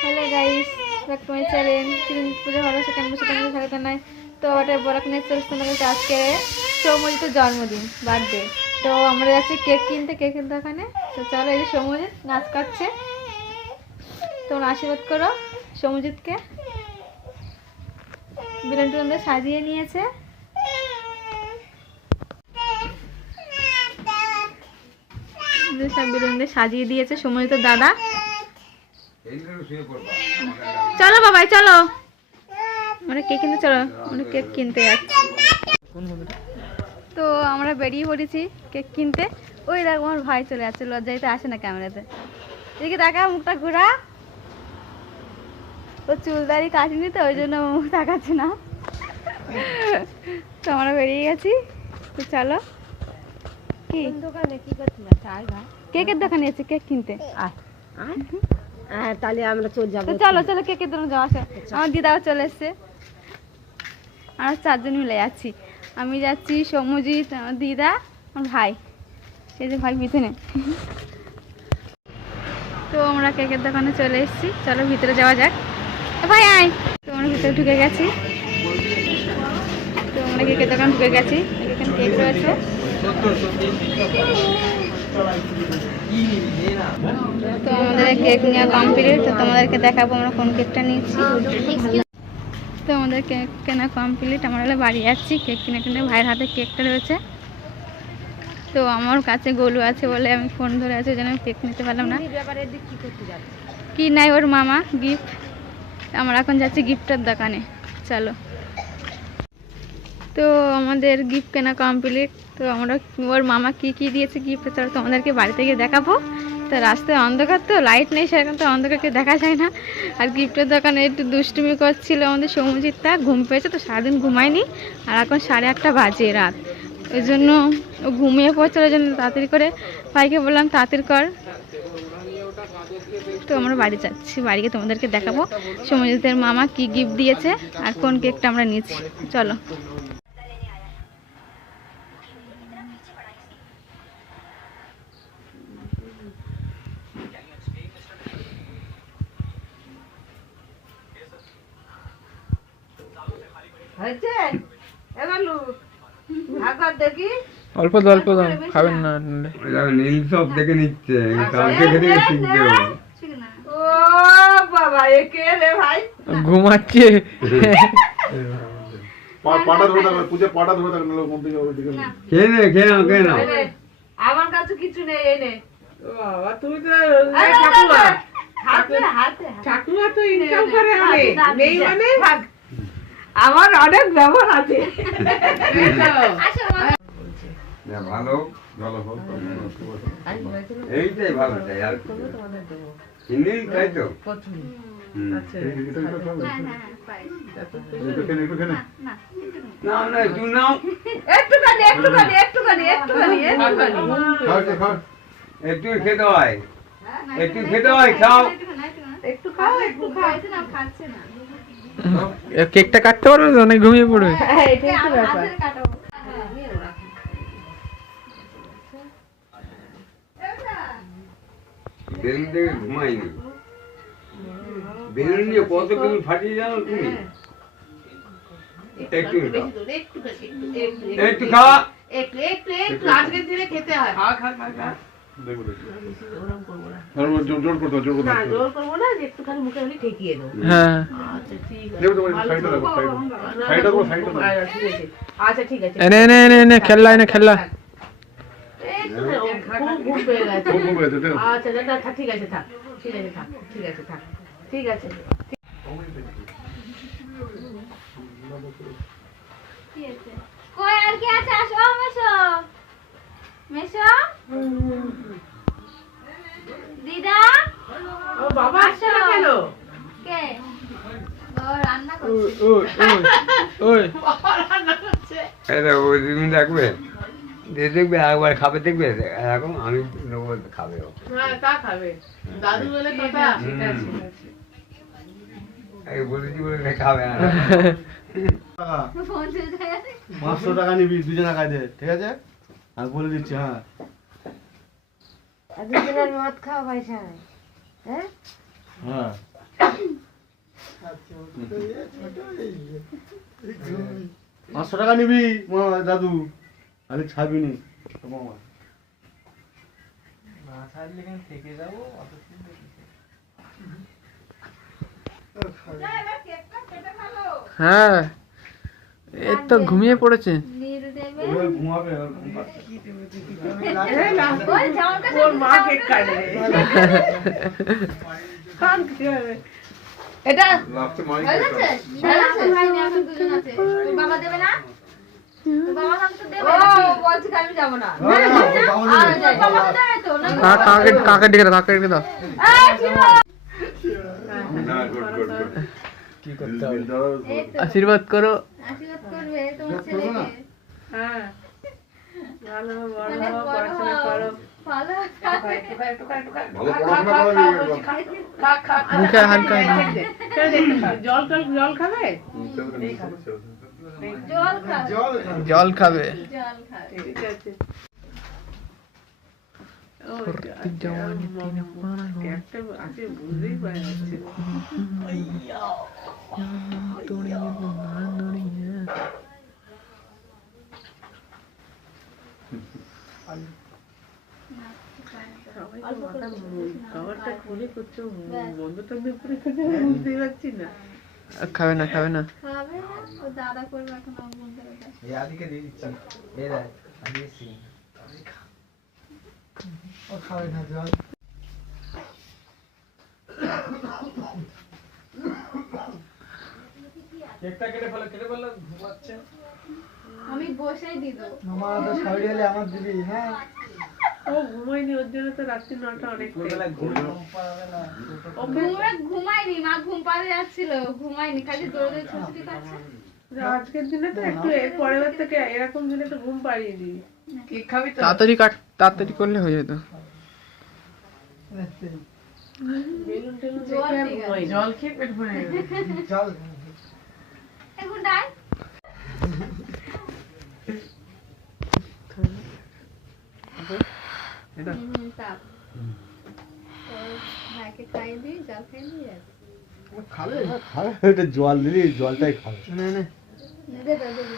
Hello guys back to my channel তিন পুজো ভালো সেকেন্ড বছর তোমাদের স্বাগত জানাই তো ওটা বড় এসেছি তোমাদের আজকে। সৌমজিত জন্মদিন বার্থডে তো আমরা যাচ্ছি কেক কিনতে কেকের দোকানে তো চলো এই যে সৌমজিৎ নাচ কাটছে তোমরা আশীর্বাদ করো সৌমজিৎকে বিরন টিরন দিয়ে সাজিয়ে নিয়েছে। সব বেলুন সাজিয়ে দিয়েছে সৌমজিত দাদা। চলো বাবাই চলো। মানে কেক কিনতে চলো। মানে কেক কিনতে যাচ্ছি। তো আমরা বেরিয়ে পড়েছি কেক কিনতে। ওই দেখ আমার ভাই চলে যাচ্ছে লজ্জাইতে আসে না ক্যামেরাতে। এদিকে দেখা মুখটা ঘোরা। ও চুলদারি কাটিনি তো ওই জন্য মুখ তাকাচ্ছে না। তো আমরা বেরিয়ে গেছি। তো চলো। কি? দোকানে কি করছি চাই ভাই কেকের দোকানে এসেছি কেক কিনতে। হ্যাঁ তাহলে আমরা চলে যাব তো চলো চলো কেকের দোকানে যাওয়া আসো? আমার দিদাও চলে এসছে। আমরা চারজন মিলে যাচ্ছি। আমি যাচ্ছি সৌম্যজিৎ আমার দিদা আমার ভাই। এই যে ভাই পিছনে তো আমরা কেকের দোকানে চলে এসেছি। চলো ভিতরে যাওয়া যাক। ভাই আয়। তো আমরা ভিতরে ঢুকে গেছি। তো আমরা কেকের দোকান ঢুকে গেছি। এখানে কেক রয়েছে। তো আমাদের কেক নেওয়া কমপ্লিট তো তোমাদেরকে দেখাবো আমরা কোন কেকটা নিয়েছি তো আমাদের কেক কেনা কমপ্লিট আমরা বাড়ি যাচ্ছি কেক কিনে কিনে ভাইয়ের হাতে কেকটা রয়েছে। তো আমার কাছে গোলু আছে বলে আমি ফোন ধরে আছি জন্য আমি কেক নিতে পারলাম না। কি নাই ওর মামা গিফট আমরা এখন যাচ্ছি গিফটের দোকানে, চলো। তো আমাদের গিফট কেনা কমপ্লিট তো আমরা ওর মামা কি কি দিয়েছে গিফট চলো তোমাদেরকে বাড়িতে গিয়ে দেখাবো। তো রাস্তায় অন্ধকার তো লাইট নেই, সেরকম তো অন্ধকারকে দেখা যায় না। আর গিফটের দোকানে একটু দুষ্টুমি করছিল আমাদের সৌমজিৎটা ঘুম পেয়েছে তো সারাদিন ঘুমায়নি। আর এখন সাড়ে আটটা বাজে রাত। ওই জন্য ও ঘুমিয়ে পড়ছিল, ওই জন্য তাড়াতাড়ি করে ভাইকে বললাম, তাড়াতাড়ি কর। তো আমরা বাড়ি যাচ্ছি বাড়িকে তোমাদেরকে দেখাবো সৌমজিতের মামা কি গিফট দিয়েছে, আর কোন কেকটা আমরা নিয়েছি। চলো। অল্প দাও অল্প দাও খাবেন না নিলে। সব দেখে নিচ্ছে কালকে ও। বাবা এ কে রে ভাই। ঘুমাচ্ছে। পা- পাটা ধরে থাকবে পূজা পাটা ধরে থাকবে নাহলে থেকে ওইদিকে খেয়ে নে খেয়ে নাও খেয়ে নাও। আমার কাছে কিছু নেই এই নে। বাবা তুমি তো আরে না, না, না। হাতে হাতে ঠাকুমা তো ইনকাম করে অনেক নেই মানে? আমার অনেক ব্যবহার আছে। ভালো ভালো হোক এইটাই ভালো চাই আর তাই তো? একটু না না তুই নাও। একটুখানি একটুখানি একটুখানি একটুখানি একটু খেতে হয়। একটু খেতে হয় খাও। একটু খাও একটু খাও। এ কেকটা কাটতে পারবে অনেক ঘুমিয়ে পড়বে? হ্যাঁ এটাই তো ব্যাপার। বেলুন থেকে ঘুমাইনি বেলুন নিয়ে কত বেলুন ফাটিয়ে জানো তুমি? একটু খাও। একটু খাওয়া একটু একটু একটু। আজকের দিনে খেতে হয়। খা খা খা খা দেখো দেখো। আচ্ছা, ঠিক আছে থাক, ঠিক আছে থাক ঠিক আছে থাক। ঠিক আছে। কই আর কি আছে? আসো মেশো। মেশো। দিদা? ও বাবা আসছে কেন? কে? ও রান্না ওই ওই ওই। এই দেখো ওই তুমি দেখবে? দিয়ে দেখবে একবার খাবে দেখবে এখন আমি নেব খাবে ও। হ্যাঁ তা বলে কথা। এই বলেছি বলে খাবে না। পাঁচশো টাকা নিবি দুজনে কাজে ঠিক আছে? আমি বলে দিচ্ছি হ্যাঁ। দুজনের মদ খাওয়া পয়সা। হ্যাঁ? হ্যাঁ। পাঁচশো টাকা নিবি দাদু। আমি ছাড়বি নি হ্যাঁ এই তো ঘুমিয়ে পড়েছে। না, কান? এটা হয়ে বাবা দেবে না? কাকে ডেকে দাও কাকে ডেকে দাও আশীর্বাদ করো আশীর্বাদ করবে তোমার করব না? ছেলেকে। হ্যাঁ ভালো হও, বড় মানে খাবে ও, না। তো খাবে না। খাবে না খাবে না ও দাদা করবে এখন আমার বন্ধু দাদা আমি বসেই দিয়ে দেবো। ও ঘুমায়নি ওর জন্য তো রাত্রি নটা অনেক ঘুমে ঘুমায়নি মা ঘুম পাড়ে যাচ্ছিল ঘুমায়নি খালি দৌড়ে দৌড়ে ছুটি খাচ্ছে আজকের দিনে তো একটু পরের থেকে এরকম দিনে তো ঘুম পাড়িয়ে দিই কেক খাবি তাড়াতাড়ি কাট তাড়াতাড়ি করলে হয়ে যেত। জল জল খেয়ে পেট ভরে যাবে এখন ডাল? এটা? হুম, তাপ। ভাইকে খাইয়ে দিই জল খাইয়ে দিই খাবে? খাবে? এটা জল দিলি জলটাই খাবে। না না।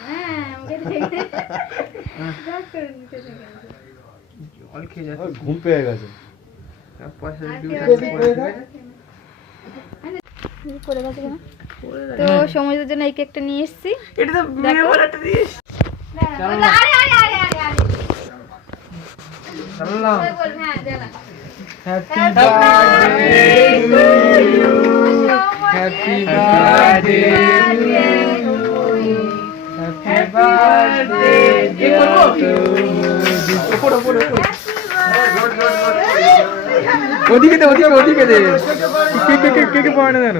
হ্যাঁ জল খেয়ে যাচ্ছে। ঘুম পেয়ে গেছে। তো সমুদ্রের জন্য এই কেকটা নিয়ে এসেছি। এটা তো মেয়ে বলাটা দিস আরে আরে আরে আরে আরে সালাম ওই বল হ্যাঁ দেনা happy birthday happy birthday happy birthday ওপর ওপর ওপর ওদিকে দে ওদিকে ওদিকে দে। কে কে কে কে কে পড়ে না জানো?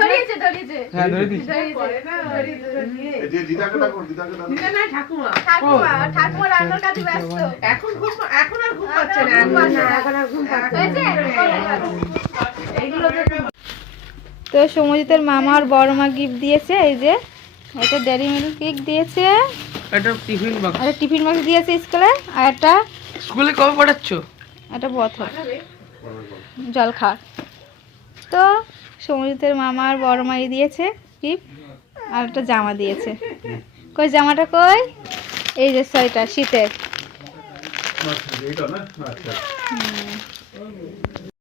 ধরিয়েছে ধরিয়েছে। হ্যাঁ ধরে দিচ্ছি করে না ওই দিদা না ঠাকুমা। ঠাকুমা ঠাকুমা রান্নার কাজে ব্যস্ত। এখন ঘুম এখন আর ঘুম পাচ্ছে না ঘুম পাচ্ছে না। এখন আর ঘুম পাচ্ছে এইগুলো তো সমজিতের মামা আর বড় মা গিফট দিয়েছে এই যে। একটা ডেরি মিল্ক কেক দিয়েছে। এটা টিফিন বাক্স একটা টিফিন বক্স দিয়েছে স্কুলে আর একটা স্কুলে কবে পড়াচ্ছ একটা বোতল জল খাওয়ার। তো সমজিতের মামা আর বড় মাই দিয়েছে গিফট আর একটা জামা দিয়েছে। কই জামাটা কই? এই যে সোয়েটার শীতের। হুম।